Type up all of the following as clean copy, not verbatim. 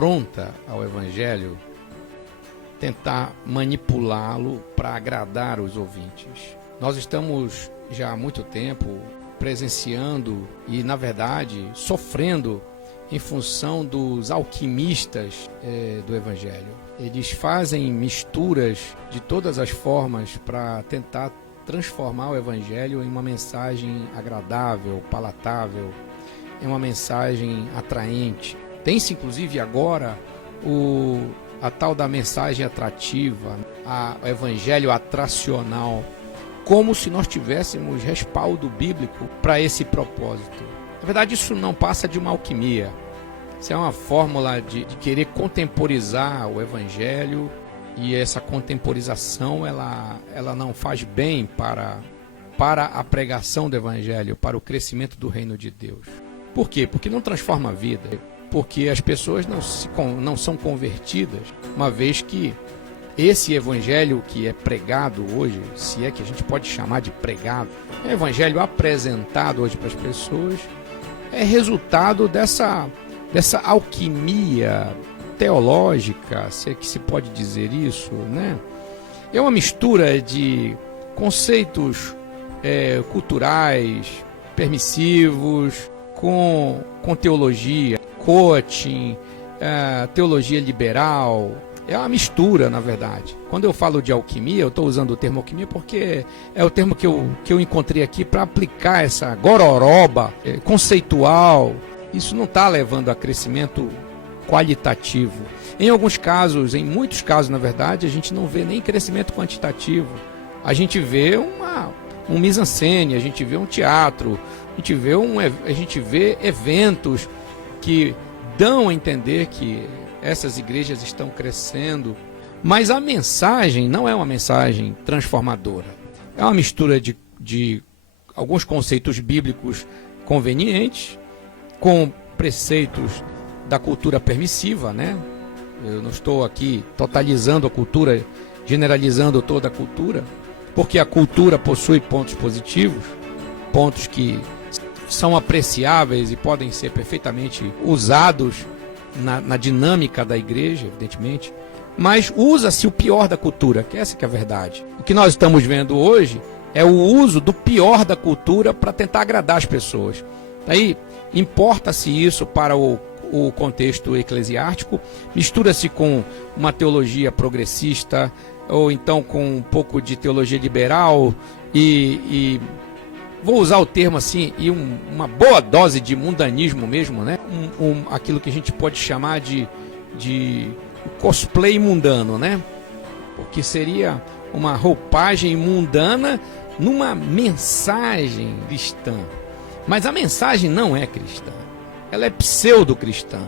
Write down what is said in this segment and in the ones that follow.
afronta ao Evangelho tentar manipulá-lo para agradar os ouvintes. Nós estamos já há muito tempo presenciando e, na verdade, sofrendo em função dos alquimistas do Evangelho. Eles fazem misturas de todas as formas para tentar transformar o Evangelho em uma mensagem agradável, palatável, em uma mensagem atraente. Tem-se, inclusive, agora a tal da mensagem atrativa, o Evangelho atracional, como se nós tivéssemos respaldo bíblico para esse propósito. Na verdade, isso não passa de uma alquimia. Isso é uma fórmula de querer contemporizar o Evangelho, e essa contemporização ela não faz bem para a pregação do Evangelho, para o crescimento do reino de Deus. Por quê? Porque não transforma a vida, porque as pessoas não são convertidas, uma vez que esse Evangelho que é pregado hoje, se é que a gente pode chamar de pregado, o Evangelho apresentado hoje para as pessoas, é resultado dessa alquimia teológica, se é que se pode dizer isso, né? É uma mistura de conceitos culturais, permissivos, com teologia, coaching, teologia liberal. É uma mistura, na verdade. Quando eu falo de alquimia, eu estou usando o termo alquimia porque é o termo que eu encontrei aqui para aplicar essa gororoba conceitual. Isso não está levando a crescimento qualitativo. Em alguns casos, em muitos casos, na verdade, a gente não vê nem crescimento quantitativo. A gente vê um mise-en-scène, a gente vê um teatro, a gente vê eventos que dão a entender que essas igrejas estão crescendo, mas a mensagem não é uma mensagem transformadora. É uma mistura de alguns conceitos bíblicos convenientes com preceitos da cultura permissiva, né? Eu não estou aqui totalizando a cultura, generalizando toda a cultura, porque a cultura possui pontos positivos, pontos que são apreciáveis e podem ser perfeitamente usados na dinâmica da igreja, evidentemente, mas usa-se o pior da cultura, que essa que é a verdade. O que nós estamos vendo hoje é o uso do pior da cultura para tentar agradar as pessoas. Daí, importa-se isso para o contexto eclesiástico, mistura-se com uma teologia progressista, ou então com um pouco de teologia liberal, e vou usar o termo assim, e uma boa dose de mundanismo mesmo, né? Aquilo que a gente pode chamar de cosplay mundano, né? Porque seria uma roupagem mundana numa mensagem cristã. Mas a mensagem não é cristã. Ela é pseudo-cristã.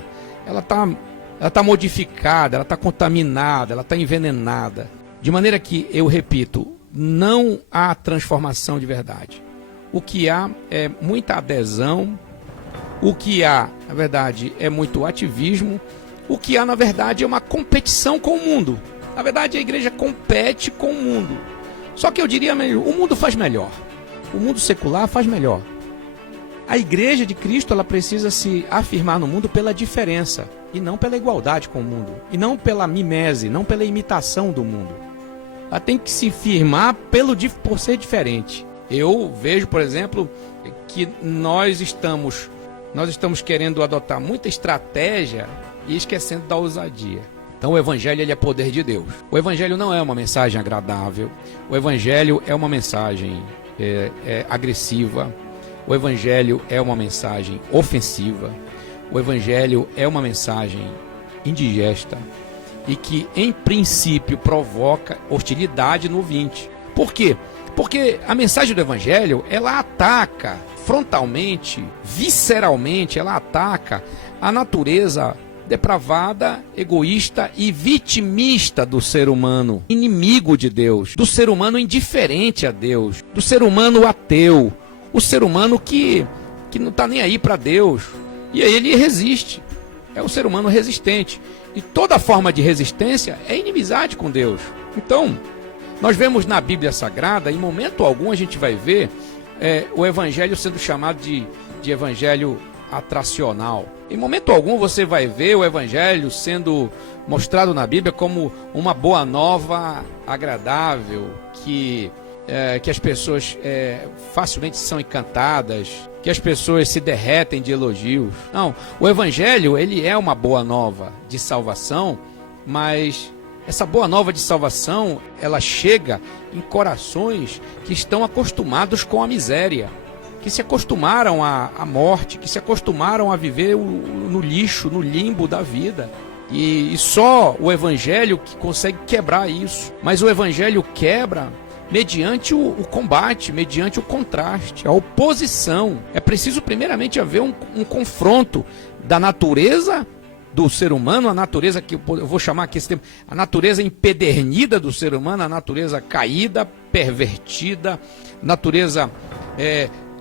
Ela tá modificada, ela está contaminada, ela está envenenada. De maneira que, eu repito, não há transformação de verdade. O que há é muita adesão, o que há, na verdade, é muito ativismo, o que há, na verdade, é uma competição com o mundo. Na verdade, a igreja compete com o mundo. Só que eu diria melhor, o mundo faz melhor. O mundo secular faz melhor. A igreja de Cristo, ela precisa se afirmar no mundo pela diferença, e não pela igualdade com o mundo, e não pela mimese, não pela imitação do mundo. Ela tem que se firmar por ser diferente. Eu vejo, por exemplo, que nós estamos querendo adotar muita estratégia e esquecendo da ousadia. Então o Evangelho ele é poder de Deus. O Evangelho não é uma mensagem agradável, o Evangelho é uma mensagem agressiva, o Evangelho é uma mensagem ofensiva, o Evangelho é uma mensagem indigesta e que, em princípio, provoca hostilidade no ouvinte. Por quê? Porque a mensagem do Evangelho, ela ataca frontalmente, visceralmente, ela ataca a natureza depravada, egoísta e vitimista do ser humano, inimigo de Deus, do ser humano indiferente a Deus, do ser humano ateu, o ser humano que não está nem aí para Deus, e aí ele resiste, é o ser humano resistente, e toda forma de resistência é inimizade com Deus. Então, nós vemos na Bíblia Sagrada, em momento algum a gente vai ver o Evangelho sendo chamado de Evangelho atracional. Em momento algum você vai ver o Evangelho sendo mostrado na Bíblia como uma boa nova agradável, que as pessoas facilmente são encantadas, que as pessoas se derretem de elogios. Não, o Evangelho, ele é uma boa nova de salvação, mas essa boa nova de salvação, ela chega em corações que estão acostumados com a miséria, que se acostumaram à morte, que se acostumaram a viver no lixo, no limbo da vida. E só o Evangelho que consegue quebrar isso. Mas o Evangelho quebra mediante o combate, mediante o contraste, a oposição. É preciso primeiramente haver um confronto da natureza do ser humano, a natureza que eu vou chamar aqui esse tempo, a natureza empedernida do ser humano, a natureza caída, pervertida, natureza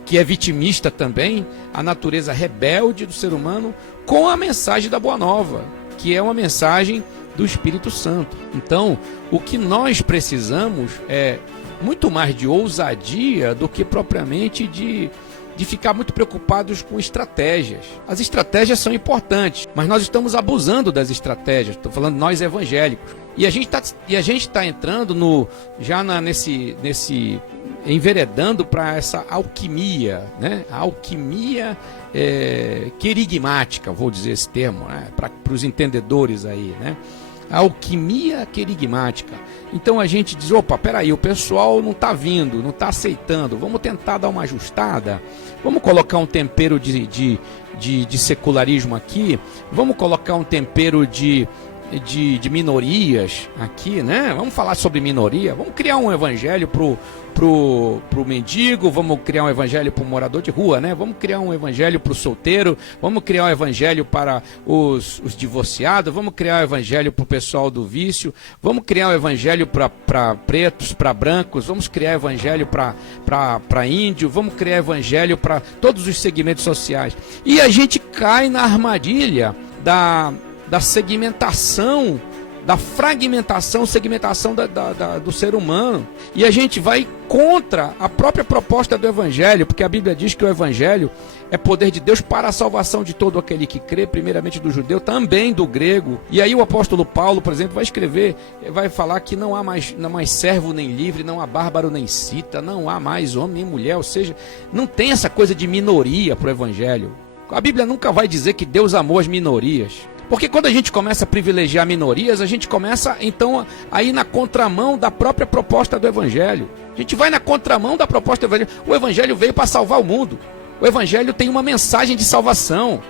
que é vitimista também, a natureza rebelde do ser humano, com a mensagem da Boa Nova, que é uma mensagem do Espírito Santo. Então, o que nós precisamos é muito mais de ousadia do que propriamente de ficar muito preocupados com estratégias. As estratégias são importantes, mas nós estamos abusando das estratégias. Estou falando nós evangélicos. E a gente tá entrando enveredando para essa alquimia, né? A alquimia querigmática, vou dizer esse termo, né? Para os entendedores aí, né? A alquimia querigmática. Então a gente diz, opa, peraí, o pessoal não está vindo, não está aceitando, vamos tentar dar uma ajustada, vamos colocar um tempero de secularismo aqui, vamos colocar um tempero de minorias aqui, né? Vamos falar sobre minoria, vamos criar um evangelho pro mendigo, vamos criar um evangelho pro morador de rua, né? Vamos criar um evangelho pro solteiro, vamos criar um evangelho para os divorciados, vamos criar um evangelho pro pessoal do vício, vamos criar um evangelho para pretos, para brancos, vamos criar evangelho para índio, vamos criar evangelho para todos os segmentos sociais. E a gente cai na armadilha da segmentação, da fragmentação, segmentação do ser humano. E a gente vai contra a própria proposta do Evangelho, porque a Bíblia diz que o Evangelho é poder de Deus para a salvação de todo aquele que crê, primeiramente do judeu, também do grego. E aí o apóstolo Paulo, por exemplo, vai escrever, vai falar que não há mais servo nem livre, não há bárbaro nem cita, não há mais homem nem mulher, ou seja, não tem essa coisa de minoria para o Evangelho. A Bíblia nunca vai dizer que Deus amou as minorias. Porque quando a gente começa a privilegiar minorias, a gente começa então a ir na contramão da própria proposta do Evangelho. A gente vai na contramão da proposta do Evangelho. O Evangelho veio para salvar o mundo. O Evangelho tem uma mensagem de salvação.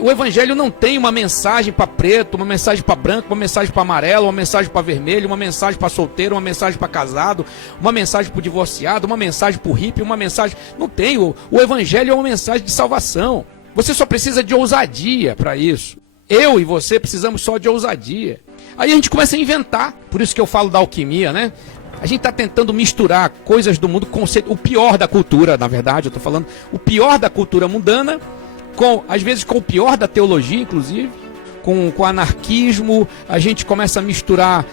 O Evangelho não tem uma mensagem para preto, uma mensagem para branco, uma mensagem para amarelo, uma mensagem para vermelho, uma mensagem para solteiro, uma mensagem para casado, uma mensagem para o divorciado, uma mensagem para o hippie, uma mensagem... Não tem. O Evangelho é uma mensagem de salvação. Você só precisa de ousadia para isso. Eu e você precisamos só de ousadia. Aí a gente começa a inventar. Por isso que eu falo da alquimia, né? A gente está tentando misturar coisas do mundo, o pior da cultura, na verdade, eu estou falando, o pior da cultura mundana, às vezes com o pior da teologia, inclusive, com anarquismo. A gente começa a misturar,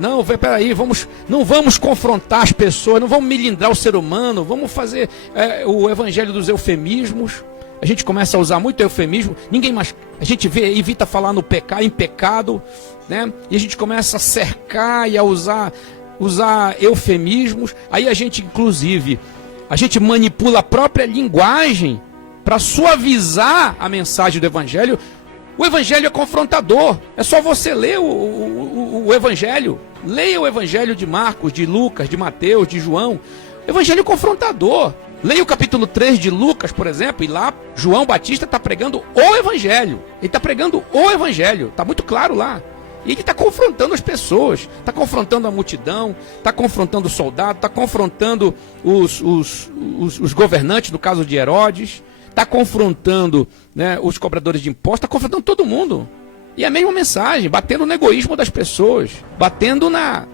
não, peraí, não vamos confrontar as pessoas, não vamos melindrar o ser humano, vamos fazer o evangelho dos eufemismos. A gente começa a usar muito eufemismo, a gente evita falar em pecado, né? E a gente começa a cercar e a usar eufemismos. Aí a gente manipula a própria linguagem para suavizar a mensagem do Evangelho. O Evangelho é confrontador, é só você ler o Evangelho. Leia o Evangelho de Marcos, de Lucas, de Mateus, de João. Evangelho confrontador. Leia o capítulo 3 de Lucas, por exemplo, e lá João Batista está pregando o Evangelho. Ele está pregando o Evangelho, está muito claro lá. E ele está confrontando as pessoas, está confrontando a multidão, está confrontando o soldado, está confrontando os governantes, no caso de Herodes, está confrontando, né, os cobradores de impostos, está confrontando todo mundo. E a mesma mensagem, batendo no egoísmo das pessoas, batendo na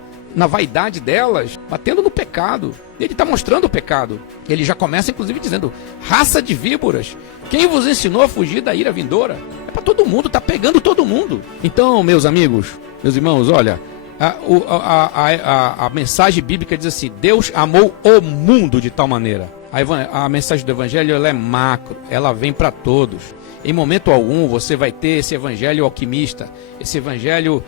vaidade delas, batendo no pecado. Ele está mostrando o pecado. Ele já começa, inclusive, dizendo: raça de víboras, quem vos ensinou a fugir da ira vindoura? É para todo mundo, está pegando todo mundo. Então, meus amigos, meus irmãos, olha, a mensagem bíblica diz assim: Deus amou o mundo de tal maneira. A mensagem do Evangelho, ela é macro, ela vem para todos. Em momento algum você vai ter esse evangelho alquimista, esse evangelho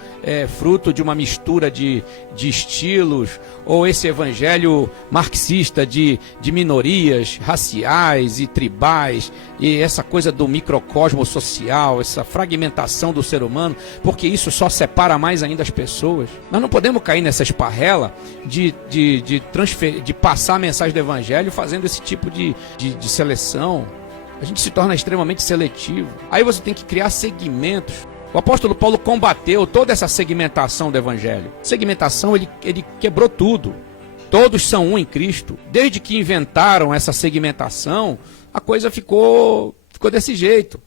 fruto de uma mistura de estilos, ou esse evangelho marxista de minorias raciais e tribais, e essa coisa do microcosmo social, essa fragmentação do ser humano, porque isso só separa mais ainda as pessoas. Nós não podemos cair nessa esparrela de passar a mensagem do evangelho fazendo esse tipo de seleção. A gente se torna extremamente seletivo. Aí você tem que criar segmentos. O apóstolo Paulo combateu toda essa segmentação do evangelho. Segmentação, ele quebrou tudo. Todos são um em Cristo. Desde que inventaram essa segmentação, a coisa ficou desse jeito.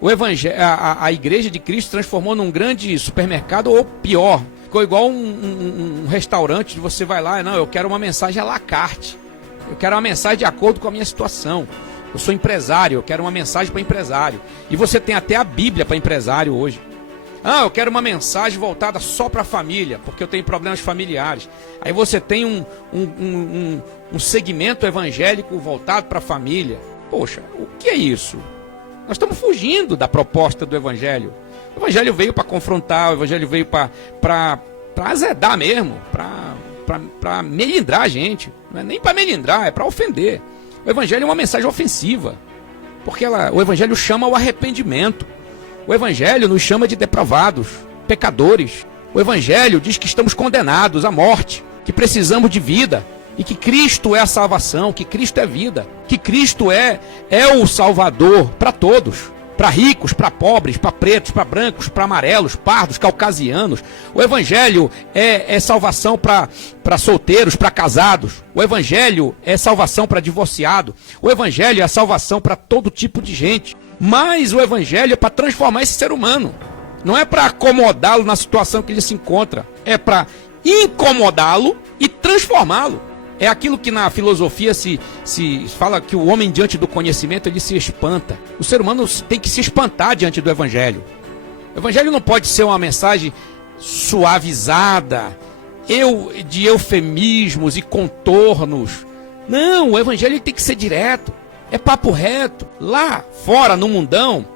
O evangelho, a igreja de Cristo transformou num grande supermercado, ou pior, ficou igual um restaurante. Você vai lá, não, eu quero uma mensagem à la carte. Eu quero uma mensagem de acordo com a minha situação. Eu sou empresário, eu quero uma mensagem para empresário. E você tem até a Bíblia para empresário hoje. Ah, eu quero uma mensagem voltada só para a família, porque eu tenho problemas familiares. Aí você tem um segmento evangélico voltado para a família. Poxa, o que é isso? Nós estamos fugindo da proposta do evangelho. O evangelho veio para confrontar, o evangelho veio para azedar mesmo, para melindrar a gente. Não é nem para melindrar, é para ofender. O evangelho é uma mensagem ofensiva, porque o evangelho chama ao arrependimento. O evangelho nos chama de depravados, pecadores. O evangelho diz que estamos condenados à morte, que precisamos de vida, e que Cristo é a salvação, que Cristo é vida, que Cristo é o Salvador para todos. Para ricos, para pobres, para pretos, para brancos, para amarelos, pardos, caucasianos. O evangelho é salvação para solteiros, para casados. O evangelho é salvação para divorciado. O evangelho é a salvação para todo tipo de gente. Mas o evangelho é para transformar esse ser humano. Não é para acomodá-lo na situação que ele se encontra. É para incomodá-lo e transformá-lo. É aquilo que na filosofia se fala, que o homem diante do conhecimento ele se espanta. O ser humano tem que se espantar diante do evangelho. O evangelho não pode ser uma mensagem suavizada, de eufemismos e contornos. Não, o evangelho tem que ser direto. É papo reto. Lá fora, no mundão,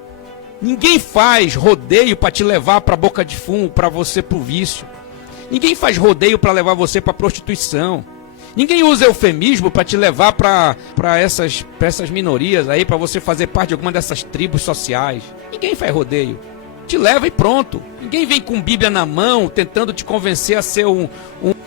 ninguém faz rodeio para te levar para a boca de fumo, para você pro vício. Ninguém faz rodeio para levar você para prostituição. Ninguém usa eufemismo para te levar para essas minorias aí, para você fazer parte de alguma dessas tribos sociais. Ninguém faz rodeio. Te leva e pronto. Ninguém vem com Bíblia na mão tentando te convencer a ser um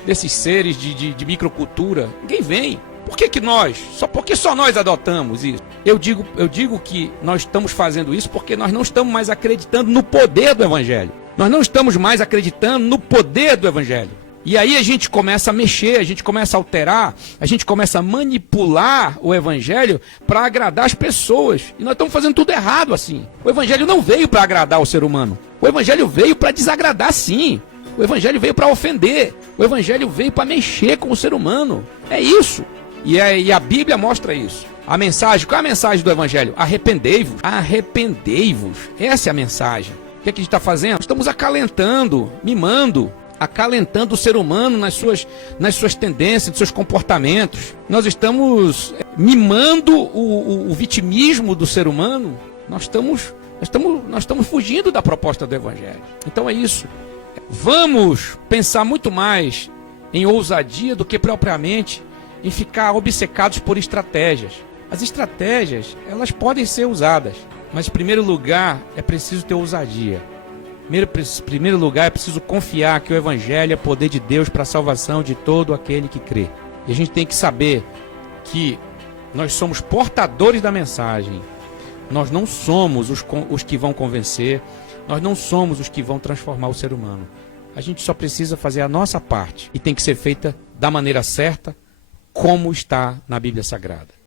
desses seres de microcultura. Ninguém vem. Por que nós? Porque só nós adotamos isso. Eu digo que nós estamos fazendo isso porque nós não estamos mais acreditando no poder do evangelho. Nós não estamos mais acreditando no poder do evangelho. E aí a gente começa a mexer, a gente começa a alterar, a gente começa a manipular o evangelho para agradar as pessoas. E nós estamos fazendo tudo errado assim. O evangelho não veio para agradar o ser humano. O evangelho veio para desagradar, sim. O evangelho veio para ofender. O evangelho veio para mexer com o ser humano. É isso. E a Bíblia mostra isso. A mensagem, qual é a mensagem do evangelho? Arrependei-vos. Arrependei-vos. Essa é a mensagem. O que a gente está fazendo? Estamos acalentando, mimando, acalentando o ser humano nas suas tendências, nos seus comportamentos. Nós estamos mimando o vitimismo do ser humano. Nós estamos fugindo da proposta do evangelho. Então é isso. Vamos pensar muito mais em ousadia do que propriamente em ficar obcecados por estratégias. As estratégias, elas podem ser usadas, mas em primeiro lugar é preciso ter ousadia. Em primeiro lugar é preciso confiar que o evangelho é poder de Deus para a salvação de todo aquele que crê. E a gente tem que saber que nós somos portadores da mensagem. Nós não somos os que vão convencer, nós não somos os que vão transformar o ser humano. A gente só precisa fazer a nossa parte e tem que ser feita da maneira certa, como está na Bíblia Sagrada.